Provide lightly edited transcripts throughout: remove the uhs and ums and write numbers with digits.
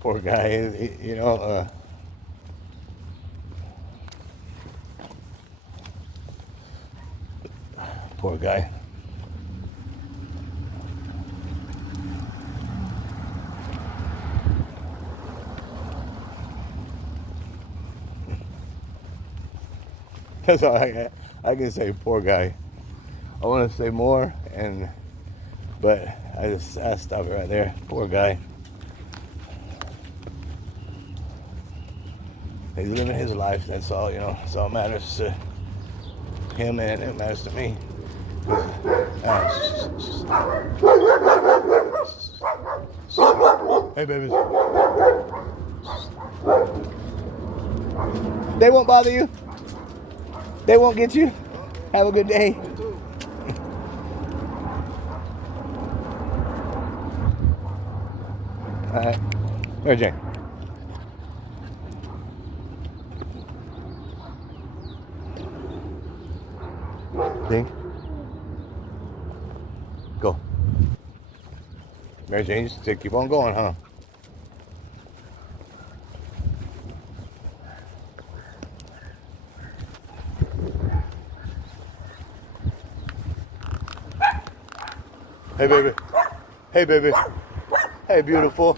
Poor guy, you know. Poor guy. That's all I can say. Poor guy. I want to say more, but I stop it right there. Poor guy. He's living his life. That's all, you know. That's all matters to him, and it matters to me. Hey, babies. They won't bother you. They won't get you. Have a good day. All right. Mary Jane. Dink. Go. Mary Jane, you just keep on going, huh? Hey, baby. Hey, baby. Hey, beautiful.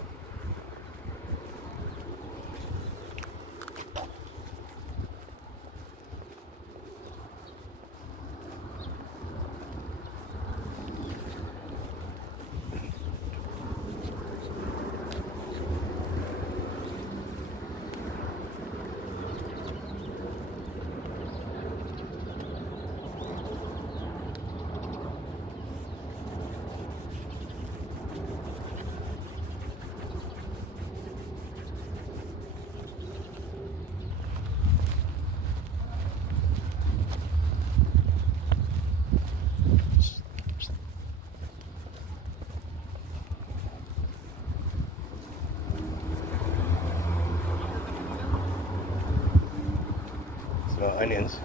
No onions,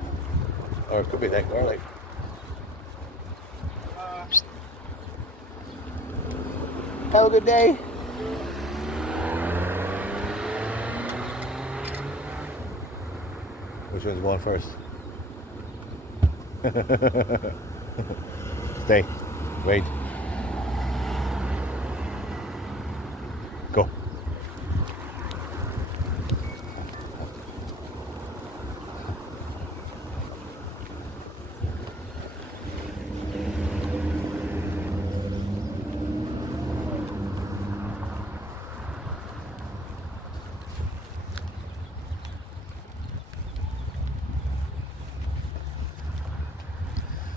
or it could be that garlic. Have a good day. Which one's going first? Stay. Wait. Go.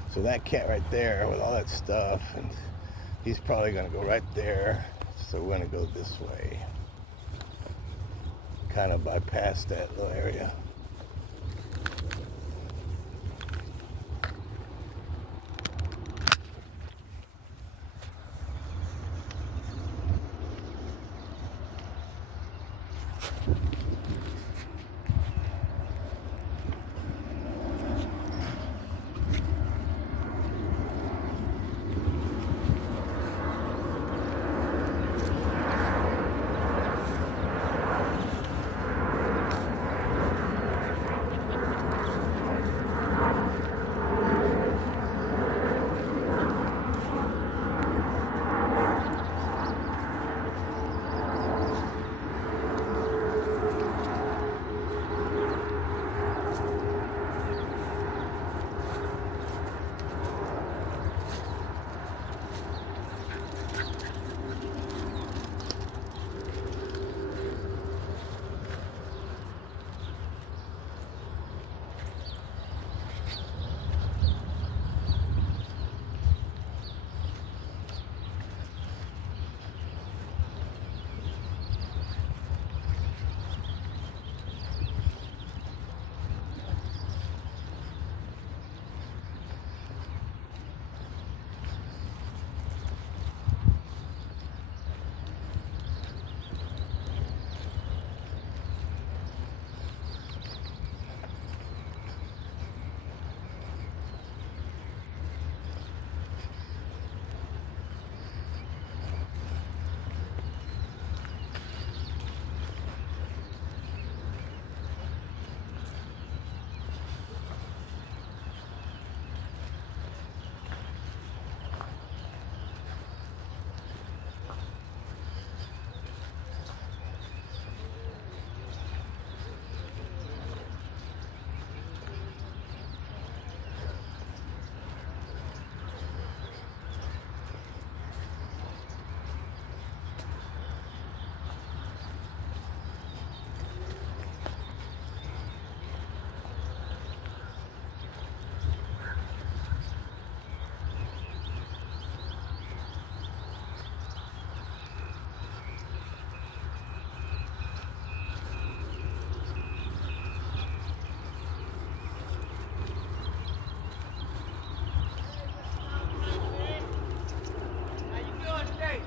So that cat right there with all that stuff, and he's probably gonna go right there. So we're gonna go this way. Kind of bypass that little area.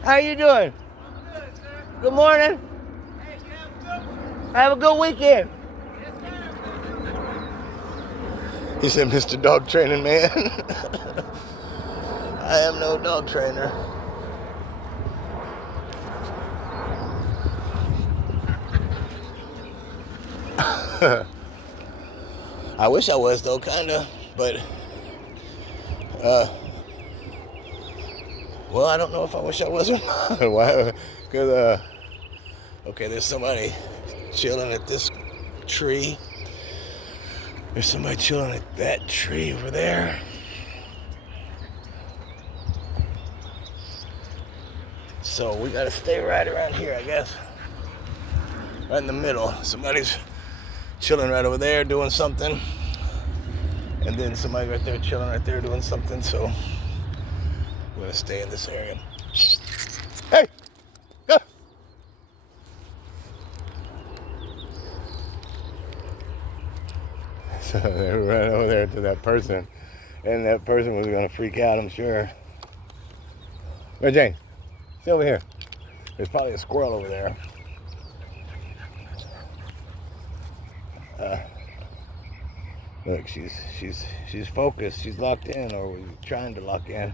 How you doing? I'm good, sir. Good morning. Hey, you have a good one? Have a good weekend. Yes, sir. He said, Mr. Dog Training Man. I am no dog trainer. I wish I was though, kinda, but well, I don't know if I wish I was or not. Why? Because okay, there's somebody chilling at this tree. There's somebody chilling at that tree over there. So we gotta stay right around here, I guess. Right in the middle. Somebody's chilling right over there doing something. And then somebody right there chilling right there doing something. So we're gonna stay in this area. Hey! Go! So they ran over there to that person. And that person was gonna freak out, I'm sure. Mary Jane, stay over here. There's probably a squirrel over there. Look, she's focused. She's locked in, or trying to lock in.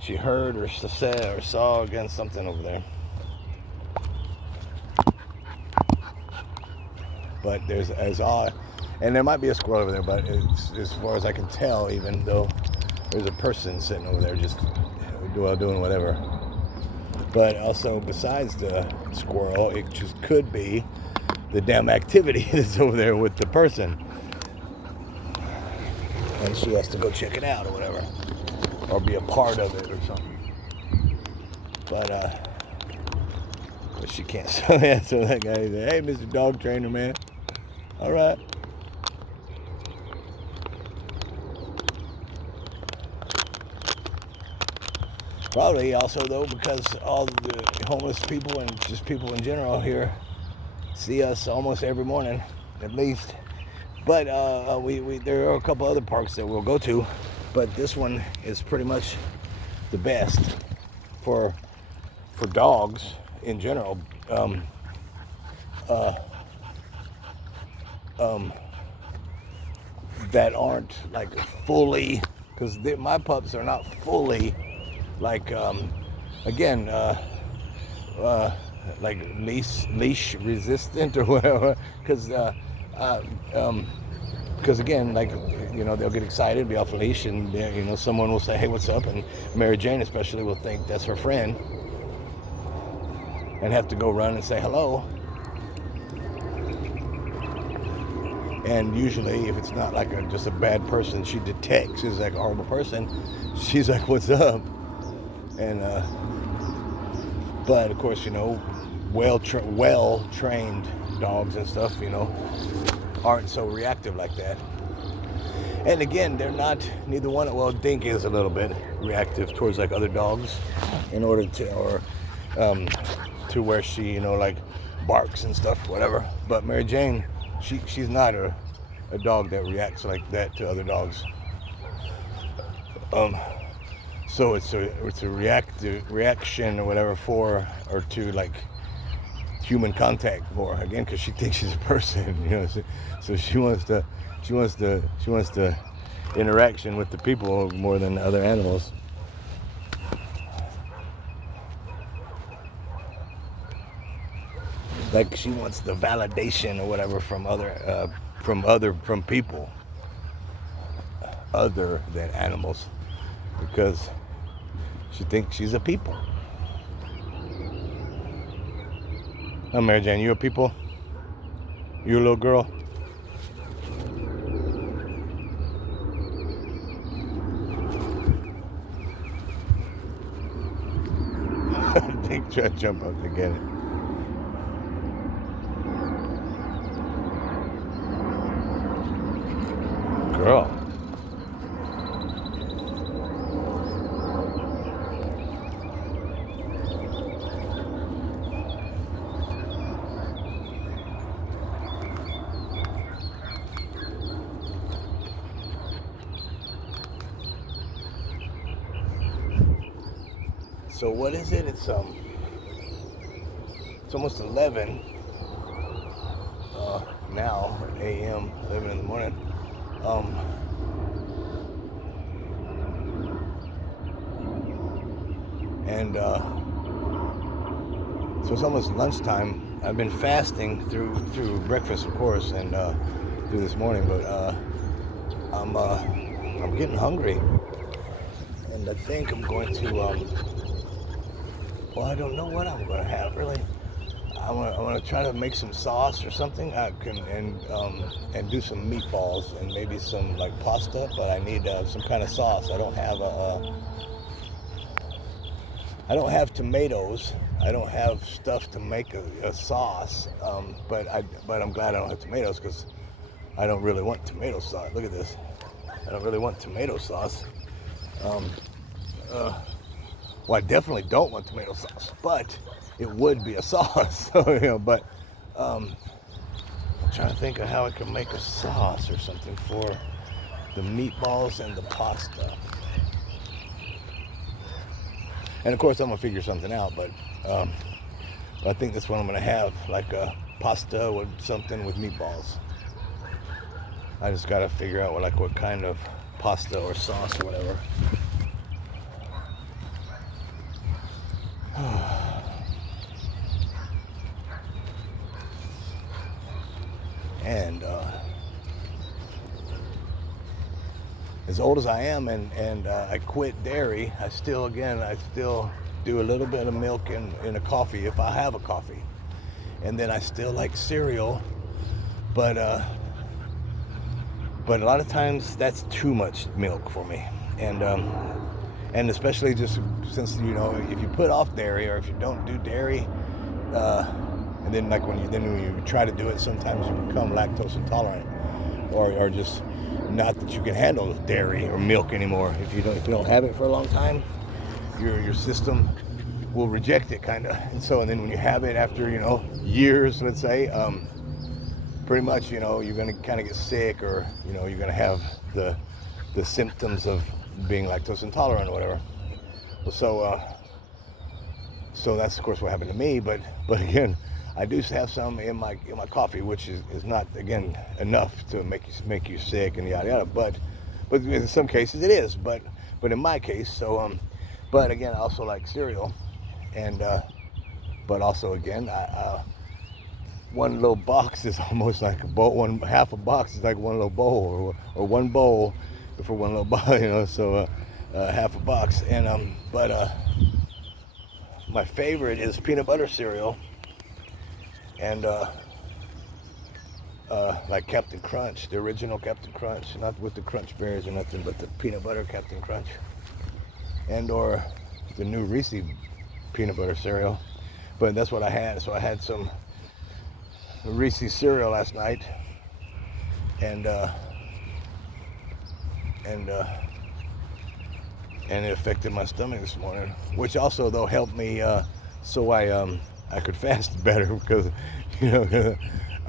She heard or saw again something over there. But and there might be a squirrel over there, but as far as I can tell, even though there's a person sitting over there just doing whatever. But also, besides the squirrel, it just could be the damn activity that's over there with the person. And she has to go check it out or whatever. Or be a part of it or something. But she can't. So that guy said, hey, Mr. Dog Trainer, man. All right. Probably also, though, because all the homeless people and just people in general here see us almost every morning, at least. But there are a couple other parks that we'll go to, but this one is pretty much the best for dogs in general. That aren't like fully, because my pups are not fully like again like leash resistant or whatever, because again, like, you know, they'll get excited, be off a leash, and you know, someone will say, hey, what's up? And Mary Jane especially will think that's her friend and have to go run and say hello. And usually, if it's not like just a bad person she detects is like a horrible person, she's like, what's up? And but of course, you know, well-trained dogs and stuff, you know, aren't so reactive like that. And again, they're not, neither one, well, Dinky is a little bit reactive towards like other dogs in order to, or to where she, you know, like barks and stuff, whatever. But Mary Jane, she's not a dog that reacts like that to other dogs. So it's a reaction or whatever for, or to like human contact more, again, because she thinks she's a person, you know. So she wants the interaction with the people more than the other animals. Like she wants the validation or whatever from people other than animals, because she thinks she's a people. Oh, Mary Jane, you a people? You a little girl? I think try to jump up to get it. Girl. So what is it? It's almost 11 now, a.m., 11 in the morning. And so it's almost lunchtime. I've been fasting through breakfast, of course, and through this morning, but I'm getting hungry, and I think I'm going to. Well, I don't know what I'm going to have really. I want to try to make some sauce or something. And do some meatballs and maybe some like pasta, but I need some kind of sauce. I don't have tomatoes. I don't have stuff to make a sauce. But I'm glad I don't have tomatoes because I don't really want tomato sauce. Look at this. I don't really want tomato sauce. Well, I definitely don't want tomato sauce, but it would be a sauce. So, but I'm trying to think of how I can make a sauce or something for the meatballs and the pasta. And of course, I'm gonna figure something out, but I think that's what I'm gonna have, like a pasta with something with meatballs. I just gotta figure out what kind of pasta or sauce or whatever. And as old as I am, and I quit dairy, I still do a little bit of milk in a coffee if I have a coffee, and then I still like cereal, but a lot of times that's too much milk for me, and especially just since if you put off dairy or if you don't do dairy, and then when you try to do it, sometimes you become lactose intolerant, or just not that you can handle dairy or milk anymore. If you don't have it for a long time, your system will reject it kind of. And then when you have it after years, let's say, pretty much you're going to kind of get sick, or you're going to have the symptoms of being lactose intolerant or whatever. So that's of course what happened to me. But again, I do have some in my coffee, which is not, again, enough to make you sick and yada yada. But in some cases it is. But in my case, but again, I also like cereal, and but also again, one little box is almost like a bowl. Half a box is like one little bowl, or one bowl for one little bowl. So half a box, and my favorite is peanut butter cereal. And like Captain Crunch, the original Captain Crunch, not with the crunch berries or nothing, but the peanut butter Captain Crunch, or the new Reese peanut butter cereal. But that's what I had. So I had some Reese cereal last night, and it affected my stomach this morning, which also though helped me so I could fast better, because I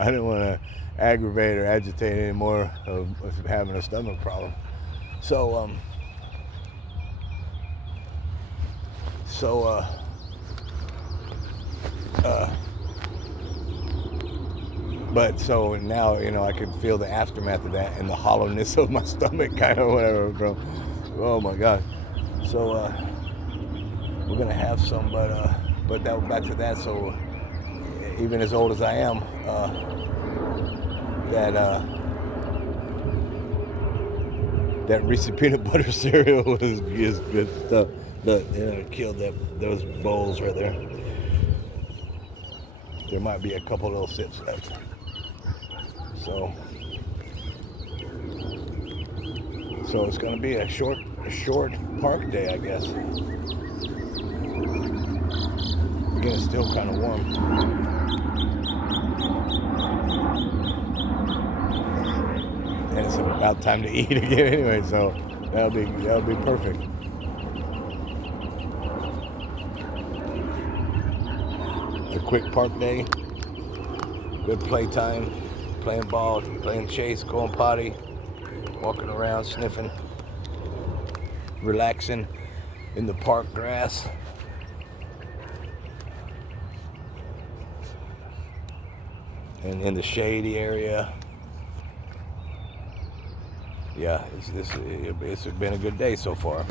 didn't want to aggravate or agitate anymore of having a stomach problem. But now I can feel the aftermath of that and the hollowness of my stomach, kind of whatever, bro. Oh my God. So we're gonna have some, but that back to that. So even as old as I am, that Reese peanut butter cereal is good stuff. Look, it killed those bowls right there. There might be a couple little sips left. So it's gonna be a short park day, I guess. Again, it's still kind of warm. And it's about time to eat again anyway, so that'll be perfect. A quick park day, good playtime, playing ball, playing chase, going potty, walking around, sniffing, relaxing in the park grass. and in the shady area. Yeah, it's been a good day so far.